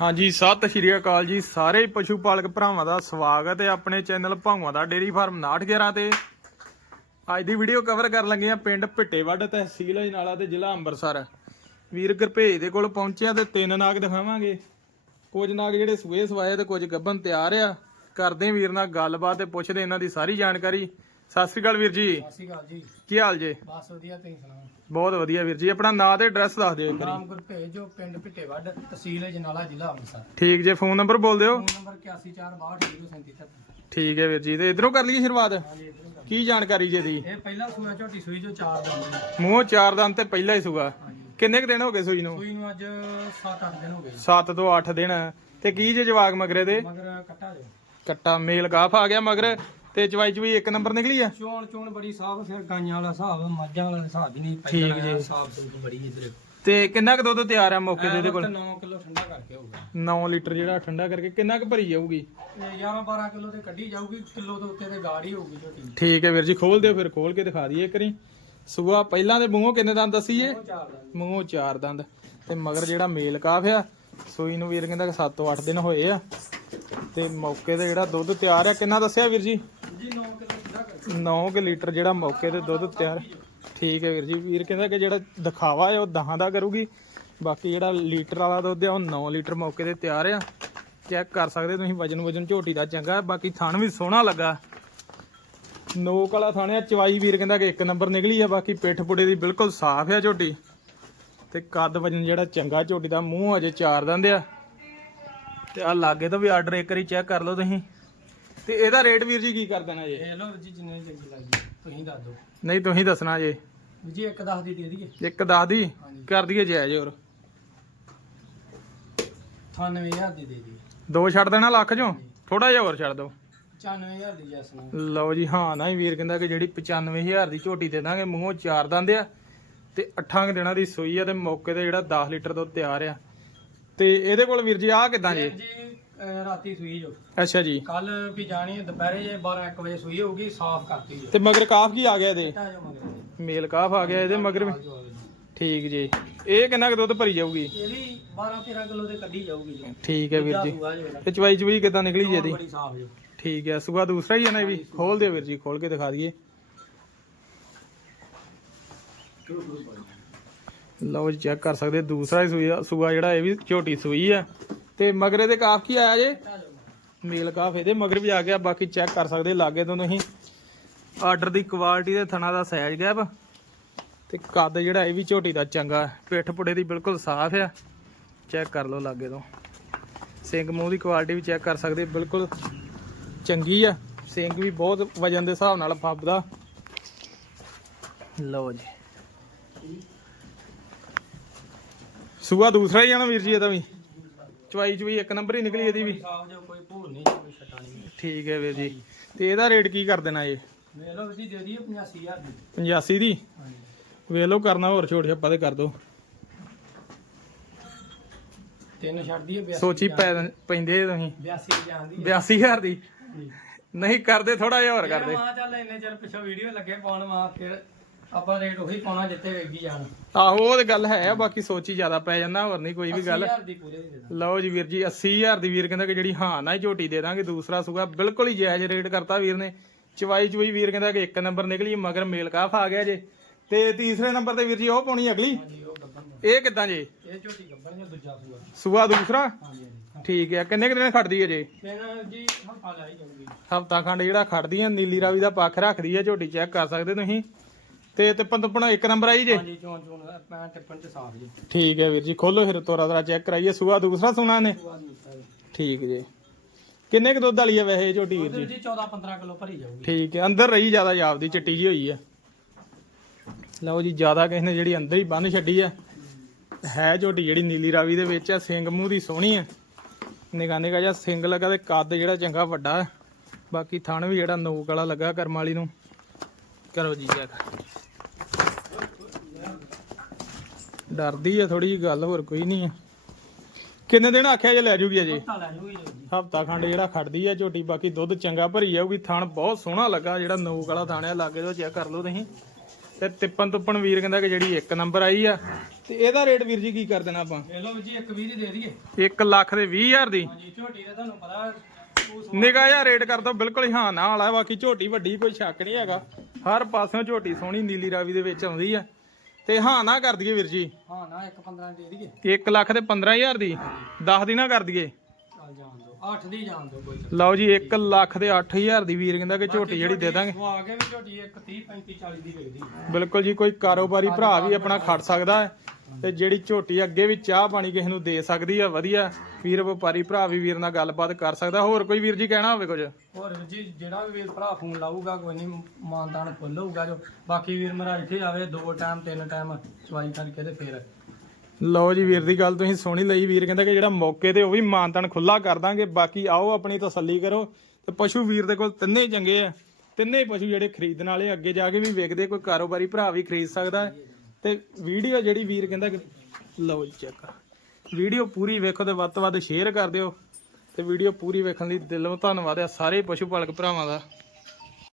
ਹਾਂਜੀ, ਸਤਿ ਸ਼੍ਰੀ ਅਕਾਲ ਜੀ। ਸਾਰੇ ਪਸ਼ੂ ਪਾਲਕ ਭਰਾਵਾਂ ਦਾ ਸਵਾਗਤ ਹੈ ਆਪਣੇ ਚੈਨਲ ਭਾਵਾਂ ਦਾ ਡੇਰੀ ਫਾਰਮ 911 ਤੇ। ਅੱਜ ਦੀ ਵੀਡੀਓ ਕਵਰ ਕਰਨ ਲੱਗੇ ਆ ਪਿੰਡ ਭਿੱਟੇਵੱਡ ਤਹਿਸੀਲ ਅਜਨਾਲਾ ਤੇ ਜ਼ਿਲ੍ਹਾ ਅੰਮ੍ਰਿਤਸਰ। ਵੀਰ ਗੁਰਭੇਜ ਦੇ ਕੋਲ ਪਹੁੰਚਿਆ ਤੇ ਤਿੰਨ ਨਾਗ ਦਿਖਾਵਾਂਗੇ। ਕੁਝ ਨਾਗ ਜਿਹੜੇ ਸੂਏ ਸਵਾਏ ਤੇ ਕੁਝ ਗੱਭਨ ਤਿਆਰ ਆ। ਕਰਦੇ ਵੀਰ ਨਾਲ ਗੱਲਬਾਤ ਤੇ ਪੁੱਛਦੇ ਇਹਨਾਂ ਦੀ ਸਾਰੀ ਜਾਣਕਾਰੀ। ਸਤਿ ਸ਼੍ਰੀ ਅਕਾਲ ਵੀਰ ਜੀ। ਸਤਿ ਸ਼੍ਰੀ ਅਕਾਲ ਜੀ। ਕੀ ਹਾਲ ਜੇ? ਬਸ ਵਧੀਆ ਤੁਸੀਂ ਸੁਣਾਓ? ਬਹੁਤ ਵਧੀਆ ਵੀਰ ਜੀ। ਆਪਣਾ ਨਾਂ ਤੇ ਐਡਰੈਸ ਦੱਸ ਦਿਓ ਇੱਕ ਵਾਰੀ। ਨਾਮ ਗੁਰਭੇਜ ਜੋ ਪਿੰਡ ਭਿੱਟੇਵੱਡ ਤਹਿਸੀਲ ਜਨਾਲਾ ਜ਼ਿਲ੍ਹਾ ਅੰਮ੍ਰਿਤਸਰ। ਠੀਕ ਜੇ ਫੋਨ ਨੰਬਰ ਬੋਲ ਦਿਓ। ਫੋਨ ਨੰਬਰ 81462637 ਠੀਕ ਹੈ ਵੀਰ ਜੀ ਤੇ ਇਧਰੋਂ ਕਰ ਲਈਏ ਸ਼ੁਰੂਆਤ? ਹਾਂਜੀ ਇੱਧਰੋਂ ਕਰ। ਕੀ ਜਾਣਕਾਰੀ ਜੇ ਦੀ? ਇਹ ਪਹਿਲਾ ਸੂਆ ਝੋਟੀ ਸੂਈ ਜੋ ਚਾਰ ਦਿਨ ਦੀ ਮੂੰਹ ਚਾਰ ਦੰਦ ਤੇ ਪਹਿਲਾ ਹੀ ਸੂਗਾ ਹਾਂਜੀ। ਕਿੰਨੇ ਕੁ ਦਿਨ ਹੋ ਗਏ ਸੂਈ ਨੂੰ? ਸੂਈ ਨੂੰ ਅੱਜ 7-8 ਦਿਨ ਹੋ ਗਏ 7 ਤੋਂ 8 ਦਿਨ। ਤੇ ਕੀ ਜੇ ਜਵਾਗ ਮਗਰੇ ਦੇ? ਮਗਰ ਕੱਟਾ ਜੋ। ਕੱਟਾ ਮੇਲ ਗਾਫ ਆ ਗਿਆ ਮਗਰ। ਤੇ ਚਵਾਈ ਚਵੀ ਇੱਕ ਨੰਬਰ ਨਿਕਲੀ ਆ? ਚੋਣ ਚੋਣ ਬੜੀ ਸਾਫ਼ ਫਿਰ ਗਾਈਆਂ ਵਾਲਾ ਹਿਸਾਬ ਮੱਝਾਂ ਵਾਲਾ ਹਿਸਾਬ ਹੀ ਨਹੀਂ ਠੀਕ ਜੀ। ਸਾਫ਼ ਸੁਥਰੀ ਬੜੀ ਇਧਰ। ਤੇ ਕਿੰਨਾ ਕੁ ਦੁੱਧ ਤਿਆਰ ਆ ਮੌਕੇ ਤੇ ਇਹਦੇ ਕੋਲ? 9 ਕਿਲੋ ਠੰਡਾ ਕਰਕੇ ਹੋਊਗਾ 9 ਲੀਟਰ ਜਿਹੜਾ ਠੰਡਾ ਕਰਕੇ ਕਿੰਨਾ ਕੁ ਭਰੀ ਜਾਊਗੀ? ਇਹ 11-12 ਕਿਲੋ ਤੇ ਕੱਢੀ ਜਾਊਗੀ ਕਿਲੋ ਤੋਂ ਉੱਤੇ ਤੇ ਗਾੜੀ ਹੋਊਗੀ ਝੋਟੀ ਠੀਕ ਹੈ ਵੀਰ ਜੀ ਖੋਲ ਦਿਓ ਫਿਰ ਖੋਲ ਕੇ ਦਿਖਾ ਦਈਏ ਕਰੀ ਸੂਆ ਪਹਿਲਾਂ ਦੇ ਮੂੰਹੋਂ ਕਿੰਨੇ ਦੰਦ ਦੱਸੀਏ ਉਹ ਚਾਰ ਮੂੰਹੋਂ ਚਾਰ ਦੰਦ। ਤੇ ਮਗਰ ਜਿਹੜਾ ਮੇਲ ਕਾਫ ਆ ਸੂਈ ਨੂੰ ਵੀਰ ਕਹਿੰਦਾ 7 ਤੋਂ 8 ਦਿਨ ਹੋਏ ਆ। ਤੇ ਮੌਕੇ ਤੇ ਜਿਹੜਾ ਦੁੱਧ ਤਿਆਰ ਆ ਕਿੰਨਾ ਦੱਸਿਆ ਵੀਰ ਜੀ? 9 ਕਿਲੋ ਠੰਡਾ ਕਰਕੇ 9 ਕਿ ਲੀਟਰ ਜਿਹੜਾ ਮੌਕੇ ਤੇ ਦੁੱਧ ਤਿਆਰ। ਠੀਕ ਹੈ ਵੀਰ ਜੀ, ਵੀਰ ਕਹਿੰਦਾ ਕਿ ਜਿਹੜਾ ਦਿਖਾਵਾ ਹੈ ਉਹ ਦਹਾਂ ਦਾ ਕਰੂਗੀ। ਬਾਕੀ ਜਿਹੜਾ ਲੀਟਰ ਵਾਲਾ ਦੁੱਧ ਆ ਉਹ 9 ਲੀਟਰ ਮੌਕੇ ਤੇ ਤਿਆਰ ਆ। ਚੈੱਕ ਕਰ ਸਕਦੇ ਤੁਸੀਂ, ਵਜਨ ਵਜਨ ਝੋਟੀ ਦਾ ਚੰਗਾ ਬਾਕੀ ਥਣ ਵੀ ਸੋਹਣਾ ਲੱਗਾ। ਨੋਕ ਵਾਲਾ ਥਣ ਆ, ਚਵਾਈ ਵੀਰ ਕਹਿੰਦਾ ਕਿ ਇੱਕ ਨੰਬਰ ਨਿਕਲੀ ਆ। ਬਾਕੀ ਪਿੱਠ ਪੁੜੇ ਦੀ ਬਿਲਕੁਲ ਸਾਫ਼ ਆ ਝੋਟੀ। ਤੇ ਕੱਦ ਵਜਨ ਜਿਹੜਾ ਚੰਗਾ ਝੋਟੀ ਦਾ, ਮੂੰਹ ਅਜੇ ਚਾਰ ਦੰਦ ਆ। ਤੇ ਆ ਲਾਗੇ ਤੋਂ ਵੀ ਆਰਡਰ ਇੱਕ ਵਾਰੀ ਚੈੱਕ ਕਰ ਲਓ ਤੁਸੀਂ। ਤੇ ਇਹਦਾ ਰੇਟ ਵੀਰ ਜੀ ਕੀ ਕਰ ਦੇਣਾ ਜੇ? ਇਹ ਲਓ ਜੀ ਜਿੰਨੇ ਚੰਗੀ ਲੱਗੀ ਤੁਸੀਂ ਦੱਸ ਦਿਓ। ਨਹੀਂ ਤੁਸੀਂ ਦੱਸਣਾ ਜੇ। ਜੀ ਇੱਕ ਦਸ ਦੀ ਦੇ ਦਈਏ। ਇੱਕ ਦਸ ਦੀ? ਹਾਂਜੀ। ਕਰ ਦਈਏ ਜਾਇਜ਼ ਹੋਰ। 98000 ਦੀ ਦੇ ਦਈਏ। ਦੋ ਛੱਡ ਦੇਣਾ ਲੱਖ ਚੋਂ? ਥੋੜਾ ਜਿਹਾ ਹੋਰ ਛੱਡ ਦਿਓ। 95000 ਦੀ ਜੈਸ ਨੂੰ। ਲਓ ਜੀ ਹਾਂ ਨਾ ਹੀ ਵੀਰ ਕਹਿੰਦਾ ਕਿ ਜਿਹੜੀ 95000 ਦੀ ਝੋਟੀ ਦੇ ਦਾਂਗੇ ਮੂੰਹੋਂ ਚਾਰ ਦੰਦ ਆ ਤੇ ਅੱਠਾਂ ਕੁ ਦਿਨਾਂ ਦੀ ਸੂਈ ਆ ਤੇ ਮੌਕੇ ਤੇ ਜਿਹੜਾ 10 ਲੀਟਰ ਦੁੱਧ ਤਿਆਰ ਆ। ਤੇ ਇਹਦੇ ਕੋਲ ਵੀਰ ਜੀ ਆ ਕਿਦਾਂ ਜੇ? ਜੀ ਅਹ ਰਾਤੀ ਸੂਈ ਜੋ। ਅੱਛਾ ਜੀ। ਕੱਲ ਵੀ ਜਾਣੀ ਹੈ ਦੁਪਹਿਰੇ ਜੇ 12 1 ਵਜੇ ਸੂਈ ਹੋਊਗੀ ਸਾਫ਼ ਕਰਤੀ ਜੋ। ਤੇ ਮਗਰ ਕਾਫ ਕੀ ਆ ਗਿਆ ਇਹਦੇ? ਟਾ ਜੋ ਮਗਰ। ਮੇਲ ਕਾਫ ਆ ਗਿਆ ਇਹਦੇ ਮਗਰ ਵੀ। ਠੀਕ ਜੀ। ਇਹ ਕਿੰਨਾ ਕੁ ਦੁੱਧ ਭਰੀ ਜਾਊਗੀ? ਇਹ ਵੀ 12 13 ਕਿਲੋ ਤੇ ਕੱਢੀ ਜਾਊਗੀ ਜੀ। ਠੀਕ ਹੈ ਵੀਰ ਜੀ। ਤੇ ਚਵਾਈ ਚਵਈ ਕਿਦਾਂ ਨਿਕਲੀ ਜੀ ਇਹਦੀ? ਬੜੀ ਸਾਫ਼ ਜੋ। ਠੀਕ ਹੈ ਸੂਆ ਦੂਸਰਾ ਹੀ ਹੈ ਨਾ ਇਹ ਵੀ? ਖੋਲ ਦਿਓ ਵੀਰ ਜੀ ਖੋਲ ਕੇ ਦਿਖਾ ਦਈਏ। ਲਓ ਜੀ ਚੈੱਕ ਕਰ ਸਕਦੇ ਦੂਸਰਾ ਹੀ ਸੂਆ ਸੂਆ ਜਿਹੜਾ ਇਹ ਵੀ ਝੋਟੀ ਸੂਈ ਆ। ਤੇ ਮਗਰੇ ਦੇ ਕਾਫ ਕੀ ਆਇਆ ਜੇ? ਮੇਲ ਕਾਫ ਇਹਦੇ ਮਗਰ ਵੀ ਆ ਗਿਆ, ਬਾਕੀ ਚੈੱਕ ਕਰ ਸਕਦੇ ਲਾਗੇ ਤੋਂ ਤੁਸੀਂ। ਆਰਡਰ ਦੀ ਕੁਆਲਿਟੀ ਤੇ ਥਣਾ ਦਾ ਸਾਈਜ਼ ਗੈਪ ਤੇ ਕੱਦ ਜਿਹੜਾ ਇਹ ਵੀ ਝੋਟੀ ਦਾ ਚੰਗਾ ਪਿੱਠ ਪੁੜੇ ਦੀ ਬਿਲਕੁਲ ਸਾਫ਼ ਆ। ਚੈੱਕ ਕਰ ਲਓ ਲਾਗੇ ਤੋਂ। ਸਿੰਗ ਮੂੰਹ ਦੀ ਕੁਆਲਿਟੀ ਵੀ ਚੈੱਕ ਕਰ ਸਕਦੇ, ਬਿਲਕੁਲ ਚੰਗੀ ਆ। ਸਿੰਗ ਵੀ ਬਹੁਤ ਵਜਨ ਦੇ ਹਿਸਾਬ ਨਾਲ ਫੱਬਦਾ। ਲਓ ਜੀ। ਸੂਆ ਦੂਸਰਾ ਹੀ ਆ ਵੀਰ ਜੀ ਇਹਦਾ ਵੀ। ਚਵਾਈ ਚੁਈ ਇੱਕ ਨੰਬਰ ਹੀ ਨਿਕਲੀ ਇਹਦੀ ਵੀ। ਸਾਫ਼ ਜੋ ਕੋਈ ਭੂਰ ਨਹੀਂ ਕੋਈ ਛਟਾ ਨਹੀਂ ਠੀਕ ਹੈ ਵੀਰ ਜੀ। ਤੇ ਇਹਦਾ ਰੇਟ ਕੀ ਕਰ ਦੇਣਾ ਇਹ? ਵੇਖ ਲਓ ਜੀ ਦੇ ਦਈਏ 85000 ਦੀ। 85 ਦੀ? ਹਾਂਜੀ। ਵੇਖ ਲਓ ਕਰਨਾ ਹੋਰ ਛੋਟ ਛੱਪਾ ਤੇ ਕਰ ਦੋ। ਤਿੰਨ ਛੱਡ ਦਈਏ 82 ਸੋਚੀ ਪੈ ਪੈਂਦੇ ਤੁਸੀਂ। 82 ਜਾਂਦੀ 82000 ਦੀ? ਨਹੀਂ ਕਰਦੇ ਥੋੜਾ ਜਿਹਾ ਹੋਰ ਕਰਦੇ ਮਾਂ ਚੱਲ ਇੰਨੇ ਚਿਰ ਪਿੱਛੋਂ ਵੀਡੀਓ ਲੱਗੇ ਪਾਉਣ ਮਾਂ ਫਿਰ ਆਪਾਂ ਰੇਟ ਉਹੀ ਪਾਉਣਾ ਜਿੱਤੇ ਵੇਗੀ ਜਾਣ। ਆਹੋ ਉਹ ਤੇ ਗੱਲ ਹੈ ਬਾਕੀ ਸੋਚੀ ਜ਼ਿਆਦਾ ਪੈ ਜਾਂਦਾ ਹੋਰ ਨਹੀਂ ਕੋਈ ਵੀ ਗੱਲ। 80000 ਦੀ ਪੂਰੇ ਦੀ ਦੇ ਦਾਂ ਲਓ ਜੀ ਵੀਰ ਜੀ 80000 ਦੀ ਵੀਰ ਕਹਿੰਦਾ ਕਿ ਜਿਹੜੀ ਹਾਂ ਨਾ ਹੀ ਝੋਟੀ ਦੇ ਦਾਂਗੇ ਦੂਸਰਾ ਸੂਗਾ ਬਿਲਕੁਲ ਹੀ ਜਾਇਜ਼ ਰੇਟ ਕਰਤਾ ਵੀਰ ਨੇ। ਚਵਾਈ ਚਵਾਈ ਵੀਰ ਕਹਿੰਦਾ ਕਿ ਇੱਕ ਨੰਬਰ ਨਿਕਲੀ ਮਗਰ ਮੇਲ ਕਾਫ ਆ ਗਿਆ ਜੇ। ਤੇ ਤੀਸਰੇ ਨੰਬਰ ਤੇ ਵੀਰ ਜੀ ਉਹ ਪਾਉਣੀ ਅਗਲੀ। ਹਾਂਜੀ ਉਹ ਗੱਬਨ ਦਾ। ਇਹ ਕਿੱਦਾਂ ਜੇ? ਇਹ ਝੋਟੀ ਗੱਬਨ ਜਾਂ ਦੂਜਾ ਸੂਆ? ਸੂਆ ਦੂਸਰਾ? ਹਾਂਜੀ ਹਾਂਜੀ। ਠੀਕ ਹੈ ਕਿੰਨੇ ਕੁ ਦਿਨ ਖੜਦੀ ਹੈ ਜੇ? ਫਿਰ ਜੀ ਹਫਾ ਲਾਈ ਜਾਊਗੀ। ਹਫਤਾ ਖੰਡ ਜਿਹੜਾ ਖੜਦੀ ਆ ਨੀਲੀ ਰਾਵੀ ਦਾ ਪੱਖ ਰੱਖਦੀ ਆ ਝੋਟੀ ਚੈੱਕ ਕਰ ਸਕਦੇ ਤੁਸੀਂ। ਤੇ ਤੇ ਪੰਦਪਣਾ ਇੱਕ ਨੰਬਰ ਆਈ ਜੇ? ਹਾਂਜੀ ਚੋਣ ਚੋਣ ਮੈਂ ਟਿੱਪਣ ਚ ਸਾਫ਼ ਜੀ। ਠੀਕ ਹੈ ਵੀਰ ਜੀ ਖੋਲੋ ਫਿਰ ਤੋਰਾ ਤੋਰਾ ਚੈੱਕ ਕਰਾਈਏ। ਸੂਆ ਦੂਸਰਾ ਸੁਣਾ ਨੇ ਠੀਕ ਜੀ। ਕਿੰਨੇ ਕੁ ਦੁੱਧ ਵਾਲੀ ਆ ਵੈਸੇ ਇਹ ਝੋਟੀ ਵੀਰ ਜੀ? ਜੀ 14 15 ਕਿਲੋ ਭਰੀ ਜਾਊਗੀ। ਠੀਕ ਹੈ ਅੰਦਰ ਰਹੀ ਜ਼ਿਆਦਾ ਜਾਪਦੀ ਚਿੱਟੀ ਜੀ ਹੋਈ ਆ। ਲਓ ਜੀ ਜ਼ਿਆਦਾ ਕਿਸੇ ਨੇ ਜਿਹੜੀ ਅੰਦਰ ਹੀ ਬੰਨ ਛੱਡੀ ਆ। ਹੈ ਝੋਟੀ ਜਿਹੜੀ ਨੀਲੀ ਰਾਵੀ ਦੇ ਵਿੱਚ ਆ ਸਿੰਘ ਮੂੰਹ ਦੀ ਸੋਹਣੀ ਆ। ਨਿਗਾਹ ਨਿਗਾਹ ਜਿਹਾ ਸਿੰਘ ਲੱਗਾ ਤੇ ਕੱਦ ਜਿਹੜਾ ਚੰਗਾ ਵੱਡਾ ਹੈ ਬਾਕੀ ਥਣ ਵੀ ਜਿਹੜਾ ਨੋਕ ਵਾਲਾ ਲੱਗਾ ਕਰਮ ਵਾਲੀ ਨੂੰ। ਕਰੋ ਜੀ ਚੈੱਕ। ਡਰਦੀ ਆ ਥੋੜੀ ਜੀ ਗੱਲ ਹੋਰ ਕੋਈ ਨਹੀਂ ਆ। ਕਿੰਨੇ ਦਿਨ ਆਖਿਆ ਜੇ ਲੈ ਜੂਗੀ ਅਜੇ? ਹਫਤਾ ਲੈ ਜੀ। ਖੰਡ ਜਿਹੜਾ ਖੜਦੀ ਆ ਝੋਟੀ ਬਾਕੀ ਦੁੱਧ ਚੰਗਾ ਭਰੀ ਜਾਊਗੀ। ਥਣ ਬਹੁਤ ਸੋਹਣਾ ਲੱਗਾ ਜਿਹੜਾ ਨੋਕ ਵਾਲਾ ਥਾਣਿਆ ਲਾਗੇ ਤੋਂ ਚੈੱਕ ਕਰ ਲਓ ਤੁਸੀਂ। ਤੇ ਤਿੱਪਨ ਤੁੱਪਨ ਵੀਰ ਕਹਿੰਦਾ ਕਿ ਜਿਹੜੀ ਇੱਕ ਨੰਬਰ ਆਈ ਆ। ਤੇ ਇਹਦਾ ਰੇਟ ਵੀਰ ਜੀ ਕੀ ਕਰ ਦੇਣਾ ਆਪਾਂ? ਇਹ ਲਓ ਜੀ ਇੱਕ 20 ਦੀ ਦੇ ਦਈਏ। 1 ਲੱਖ ਦੇ 20000 ਦੀ। ਹਾਂਜੀ ਝੋਟੀ ਦਾ ਤੁਹਾਨੂੰ ਪਤਾ ਨਿਗਾ ਜਿਹਾ ਰੇਟ ਕਰ ਦੋ ਬਿਲਕੁਲ ਹੀ ਹਾਂ ਨਾਲ ਆ ਬਾਕੀ ਝੋਟੀ ਵੱਡੀ ਕੋਈ ਸ਼ੱਕ ਨਹੀਂ ਹੈਗਾ। ਹਰ ਪਾਸਿਓਂ ਝੋਟੀ ਸੋਹਣੀ ਨੀਲੀ ਰਾਵੀ ਦੇ ਵਿੱਚ ਆਉਂਦੀ ਆ। ਤੇ ਹਾਂ ਨਾ ਕਰ ਦਈਏ ਵੀਰ ਜੀ। ਹਾਂ ਨਾ ਇੱਕ 15 ਦੇ ਦਈਏ। 1 ਲੱਖ ਤੇ 15000 ਦੀ। 10 ਦੀ ਨਾ ਕਰ ਦਈਏ। 8 ਦੀ ਜਾਣ ਦਿਓ ਕੋਈ ਲਓ ਜੀ 1 ਲੱਖ ਦੇ 8000 ਦੀ ਵੀਰ ਕਹਿੰਦਾ ਕਿ ਝੋਟੀ ਜਿਹੜੀ ਦੇ ਦਾਂਗੇ। ਉਹ ਆ ਕੇ ਵੀ ਝੋਟੀ ਇੱਕ 30 35 40 ਦੀ ਵਿਕਦੀ ਬਿਲਕੁਲ ਜੀ ਕੋਈ ਕਾਰੋਬਾਰੀ ਭਰਾ ਵੀ ਆਪਣਾ ਖੜ ਸਕਦਾ ਹੈ ਤੇ ਜਿਹੜੀ ਝੋਟੀ ਅੱਗੇ ਵੀ ਚਾਹ ਪਾਣੀ ਕਿਸੇ ਨੂੰ ਦੇ ਸਕਦੀ ਆ ਵਧੀਆ। ਵੀਰ ਵਪਾਰੀ ਭਰਾ ਵੀ ਵੀਰ ਨਾਲ ਗੱਲਬਾਤ ਕਰ ਸਕਦਾ। ਹੋਰ ਕੋਈ ਵੀਰ ਜੀ ਕਹਿਣਾ ਹੋਵੇ ਕੁਝ? ਹੋਰ ਵੀਰ ਜੀ ਜਿਹੜਾ ਵੀ ਵੀਰ ਭਰਾ ਫੋਨ ਲਾਊਗਾ ਕੋਈ ਨਹੀਂ ਮਾਨਦਾਨ ਫੁੱਲ ਹੋਊਗਾ ਜੋ। ਬਾਕੀ ਵੀਰ ਮੇਰਾ ਇੱਥੇ ਆਵੇ ਦੋ ਟਾਈਮ ਤਿੰਨ ਟਾਈਮ ਚਵਾਈ ਕਰਕੇ ਤੇ ਫੇਰ ਲਓ ਜੀ ਵੀਰ ਦੀ ਗੱਲ ਤੁਸੀਂ ਸੁਣੀ ਲਈ। ਵੀਰ ਕਹਿੰਦਾ ਕਿ ਜਿਹੜਾ ਮੌਕੇ ਤੇ ਉਹ ਵੀ ਮਾਨਤਨ ਖੁੱਲਾ ਕਰ ਦਾਂਗੇ। ਬਾਕੀ ਆਓ ਆਪਣੀ ਤਸੱਲੀ ਕਰੋ। ਤੇ ਪਸ਼ੂ ਵੀਰ ਦੇ ਕੋਲ ਤਿੰਨੇ ਹੀ ਚੰਗੇ ਆ। ਤਿੰਨੇ ਪਸ਼ੂ ਜਿਹੜੇ ਖਰੀਦਣ ਵਾਲੇ ਅੱਗੇ ਜਾ ਕੇ ਵੀ ਵੇਖਦੇ, ਕੋਈ ਕਾਰੋਬਾਰੀ ਭਰਾ ਵੀ ਖਰੀਦ ਸਕਦਾ। ਹੈ ਤੇ ਵੀਡੀਓ ਜਿਹੜੀ ਵੀਰ ਕਹਿੰਦਾ ਕਿ ਲਓ ਜੀ ਚੈੱਕ ਵੀਡੀਓ ਪੂਰੀ ਵੇਖੋ ਤੇ ਵੱਧ ਤੋਂ ਵੱਧ ਸ਼ੇਅਰ ਕਰ ਦਿਓ। ਤੇ ਵੀਡੀਓ ਪੂਰੀ ਵੇਖਣ ਲਈ ਦਿਲੋਂ ਧੰਨਵਾਦ ਆ ਸਾਰੇ ਪਸ਼ੂ ਪਾਲਕ ਭਰਾਵਾਂ ਦਾ।